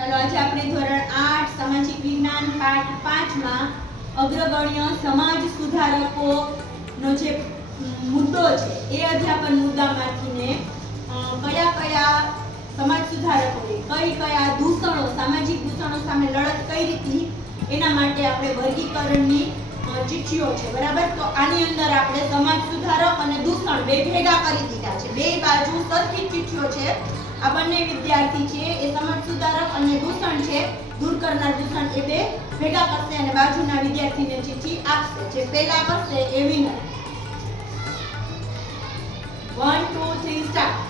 ચાલો આજે આપણે ધોરણ 8 સામાજિક વિજ્ઞાન પાઠ 5 માં અગ્રગણ્ય સમાજ સુધારકોનો જે મુદ્દો છે એ અધ્યાપન મુદ્દામાંથીને કયા કયા સમાજ સુધારકોએ કયા દૂષણો સામાજિક દૂષણો સામે લડત કઈ રીતની એના માટે આપણે વર્ગીકરણની ચિઠ્ઠીઓ છે બરાબર। તો આની અંદર આપણે સમાજ સુધારક અને દૂષણ બે ભેગા કરી દીધા છે, બે બાજુ સરખી ચિઠ્ઠીઓ છે। આ બંને વિદ્યાર્થી છે એ સમાજ સુધારક અને દૂષણ છે દૂર કરનાર દૂષણ એ બે ભેગા કરશે અને બાજુના વિદ્યાર્થીને ચિઠ્ઠી આપશે। જે પહેલા કરશે એ વિનર। 1 2 3 સ્ટાર્ટ।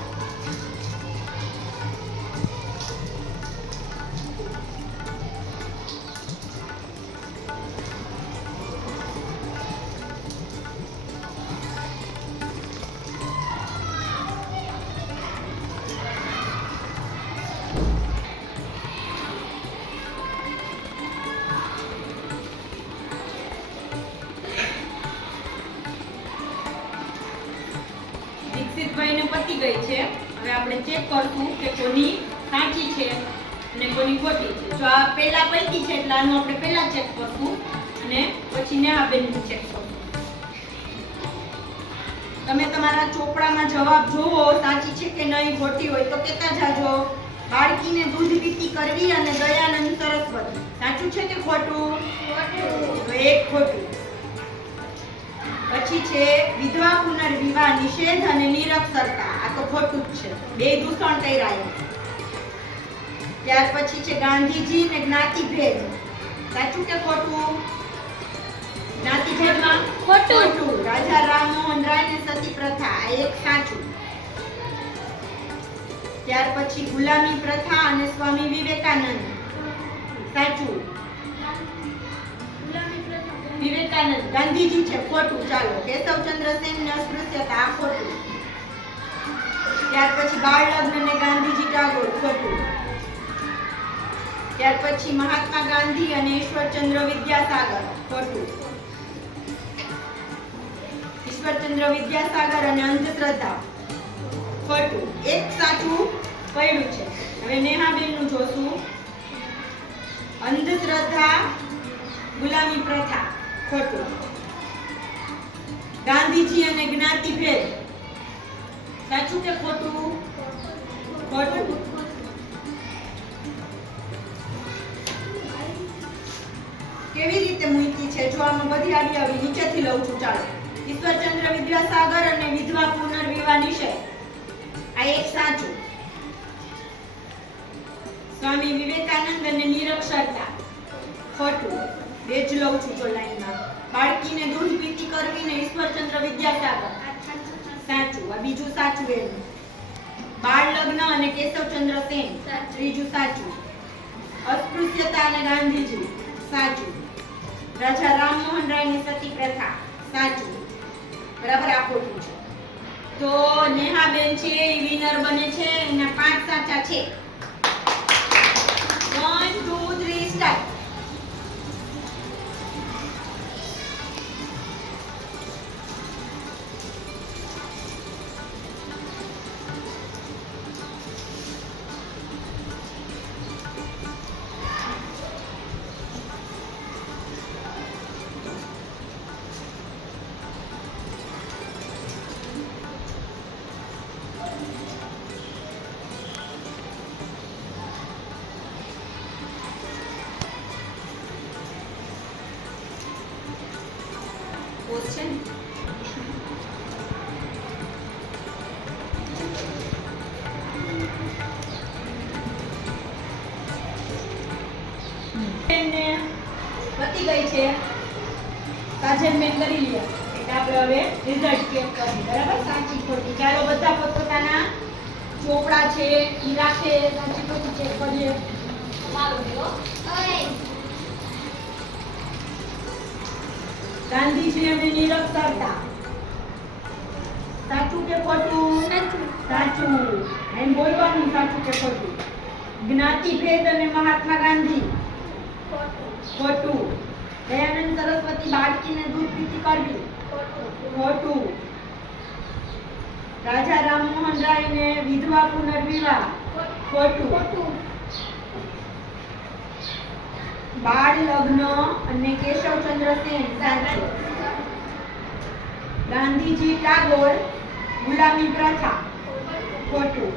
દીક્ષિતભાઈને પતી ગઈ છે। હવે આપણે ચેક કરશું કે કોની સાચી છે અને કોની ખોટી છે। જો આ પહેલા પતી છે એટલે આનું આપણે પહેલા ચેક કરશું અને પછી નેહાબેનનું ચેક કરશું। તમે તમારા ચોપડામાં જવાબ જોવો સાચી છે કે નહીં, ખોટી હોય તો કહેતા જાજો। બાળકીને દૂધ પીતી કરવી અને દયાનંદ સરસ્વતી સાચું છે કે ખોટું? તો એક ખોટું। પછી છે વિધવા પુનર્વિવાહ નિષેધ અને નિરક્ષરતા, આ તો ખોટું જ છે, બે દૂષણ કર્યા। ત્યાર પછી છે ગાંધીજી ને જ્ઞાતિભેદ, સાચું કે ખોટું? જ્ઞાતિભેદમાં ખોટું। રાજા રામમોહન રાય ને સતી પ્રથા, આ એક સાચું। ત્યાર પછી ગુલામી પ્રથા અને સ્વામી વિવેકાનંદ, સાચું। વિવેકાનંદ ગાંધીજી છે, ખોટું। ચાલો કેશવચંદ્ર સેન ને અસ્પૃશ્યતા, આ ખોટું। ત્યાર પછી બાળ લગ્ન ને ગાંધીજી ટાગોર, ખોટું। ત્યાર પછી મહાત્મા ગાંધી અને ઈશ્વરચંદ્ર વિદ્યાસાગર, ખોટું। ઈશ્વરચંદ્ર વિદ્યાસાગર અને અંધશ્રદ્ધા, ખોટું। એક સાચું પડ્યું છે। હવે નેહાબેનનું જોશું। અંધશ્રદ્ધા ગુલામી પ્રથા, ખોટું। ગાંધીજી અને જ્ઞાતિભેદ, સાચું કે ખોટું? ખોટું। કેવી રીતે મૂકી છે જો આમાં બધી આવી નીચેથી લઉં છું। ચાલો ઈશ્વરચંદ્ર વિદ્યાસાગર અને વિધવા પુનર્વિવાહ નિષેધ, આ એક સાચું। સ્વામી વિવેકાનંદ અને નિરક્ષરતા, ખોટું। બે જ લઉં છું તો લાઈનમાં। બાળકીને દૂધ પીતી કરવી ને ઈશ્વરચંદ્ર વિદ્યાસાગર, સાચું। આ બીજું સાચું એનું। બાળ લગ્ન અને કેશવચંદ્ર સેન, ત્રીજું સાચું। અસ્પૃશ્યતા અને ગાંધીજી, સાચું। રાજા રામમોહન રાય ની સતી પ્રથા, સાચું। બરાબર, આ ખોટું છે। તો નેહાબેન છે એ વિનર બને છે, એના 5 સાચા છે। 1 2 3 સ્ટાર્ટ। ક્વેશ્ચન પતી ગઈ છે, કાજલ મેં કરી લ્યો એટલે આપણે હવે રિઝલ્ટ ચેક કરીએ, બરાબર? સાચી ખોટી। ચાલો બધા પોતપોતાના ચોપડા છે ઈ રાખે, સાચી ખોટી ચેક કરીએ। ગાંધીજી અને નિરક્ષરતા, સાચું કે ખોટું? સાચું। એમ બોલવાનું સાચું કે ખોટું। જ્ઞાતિભેદ અને મહાત્મા ગાંધી, ખોટું। દયાનંદ સરસ્વતી બાળકીને દૂધ પીતી કરવી, ખોટું। રાજા રામમોહન રાય ને વિધવા પુનર્વિવાહ, ખોટું। બાળ લગ્ન અને કેશવચંદ્ર સેન સાચું. ગાંધીજી ટાગોર ગુલામી પ્રથા ખોટું.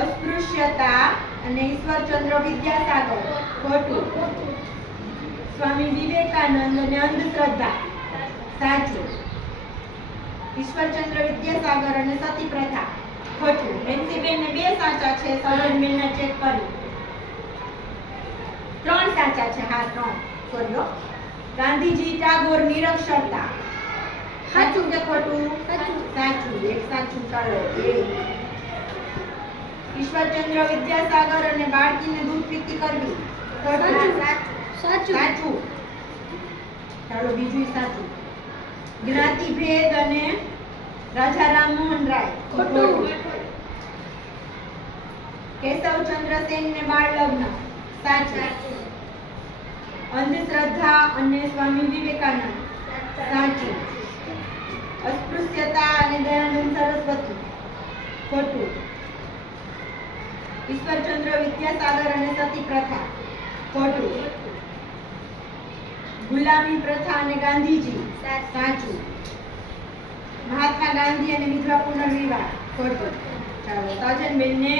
અસ્પૃશ્યતા અને ઈશ્વરચંદ્ર વિદ્યાસાગર ખોટું. સ્વામી વિવેકાનંદ અને અંધશ્રદ્ધા સાચું. ઈશ્વરચંદ્ર વિદ્યાસાગર અને સતી પ્રથા ખોટું. બેનસીબેન ને 2 સાચા છે. સરોજબેન ને ચેક કરી 3 સાચા છે. હા 3 સોરી. ગાંધીજી ટાગોર નિરક્ષરતા સાચું કે ખોટું? સાચું. 1 સાચું. ચાલો 1. ઈશ્વરચંદ્ર વિદ્યાસાગર અને બાળકીને દૂધ પીતી કરવી ખોટું. સાચું. ચાલો બીજું સાચું. જ્ઞાતિ ભેદ અને રાજા રામમોહન રાય ખોટું. કેશવચંદ્ર સેન ને બાળ લગ્ન સાચું. અંધશ્રદ્ધા અને સ્વામી વિવેકાનંદ સાચું. અસ્પૃશ્યતા અને દયાનંદ સરસ્વતી ખોટું. ઈશ્વરચંદ્ર વિદ્યાસાગર અને સતી પ્રથા ખોટું. ગુલામી પ્રથા અને ગાંધીજી સાચું. મહાત્મા ગાંધી અને વિધવા પુનર્વિવાહ ખોટું. ચાલો સાજનબેન ને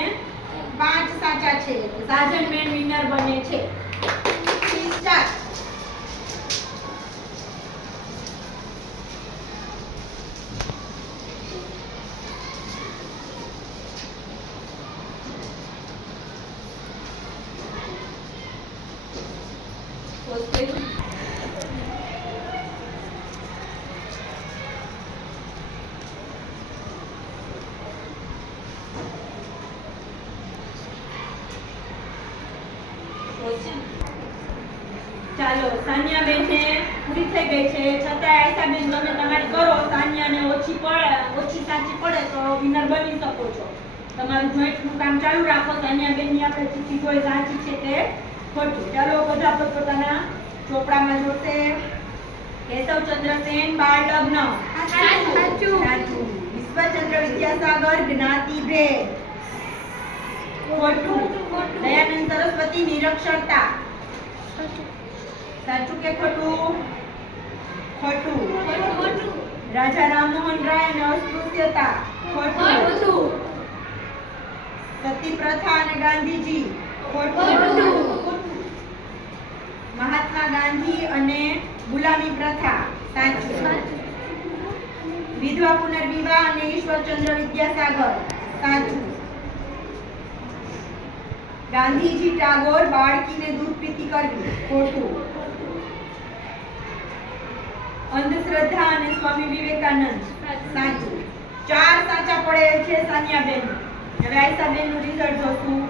5 સાચા છે. સાજનબેન વિનર બને છે. સ્ટાર્ટ. ચાલો સાનિયાબેન ને પૂરી થઈ ગઈ છે. છતાં આયશાબેન તમે તમારી કરો. સાનિયાને ઓછી સાચી પડે તો વિનર બની શકો છો. તમારું જોઈન્ટનું કામ ચાલુ રાખો. સાનિયાબેન ની આપણે ચિઠ્ઠી કોઈ સાચી છે કે ખોટી. ચાલો બધા પોતાના ચોપડામાં જોશે. કેશવચંદ્ર સેન બાળ લગ્ન સાચું. ઈશ્વરચંદ્ર વિદ્યાસાગર જ્ઞાતિ ભેદ ખોટું. દયાનંદ સરસ્વતી નિરક્ષરતા સાચું કે ખોટું? ખોટું. રાજા રામમોહન રાય અને અસ્પૃશ્યતા ખોટું. સતી પ્રથા અને ગાંધીજી ખોટું. મહાત્મા ગાંધી અને ગુલામી પ્રથા સાચું. વિધવા પુનર્વિવાહ અને ઈશ્વરચંદ્ર વિદ્યાસાગર સાચું. ગાંધીજી ટાગોર બાળકીને દૂધ પીતી કરવી ખોટું. અંધશ્રદ્ધા અને સ્વામી વિવેકાનંદ સાચું. 4 સાચા પડે છે સાનિયાબેન. હવે આયશાબેન નું રિઝલ્ટ જોશું.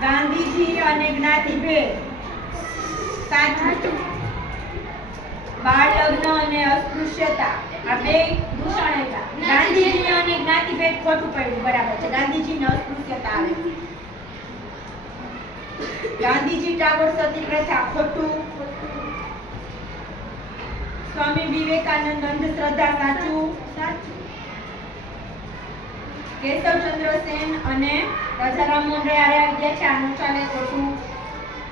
ગાંધીજી અને જ્ઞાતિભેદ સાચું. બાળ લગ્ન અને અસ્પૃશ્યતા આ બે દૂષણ હતા. ગાંધીજી અને જ્ઞાતિભેદ ખોટું પડ્યું. બરાબર છે. ગાંધીજી ને અસ્પૃશ્યતા આવે. ગાંધીજી ટાગોર સતી પ્રથા ખોટું. સ્વામી વિવેકાનંદ અંધશ્રદ્ધા સાચું. કેશવચંદ્ર સેન અને રાજા રામમોહન રાય આવ્યા છે આનો ચાલે ખોટું.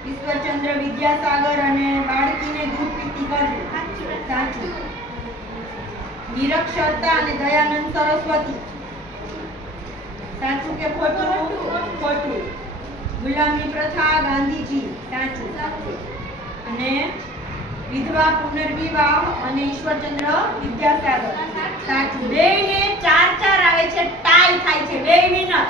ઈશ્વરચંદ્ર વિદ્યાસાગર અને બાળકીને દૂધ પીતી કરવી સાચું. નિરક્ષરતા અને દયાનંદ સરસ્વતી સાચું કે ખોટું? ખોટું. ગુલામી પ્રથા ગાંધીજી સાચું. અને વિધવા પુનર્વિવાહ અને ઈશ્વરચંદ્ર વિદ્યાસાગર સાચું. બેયને 4-4 આવે છે. ટાઈ થાય છે. બે વિનર.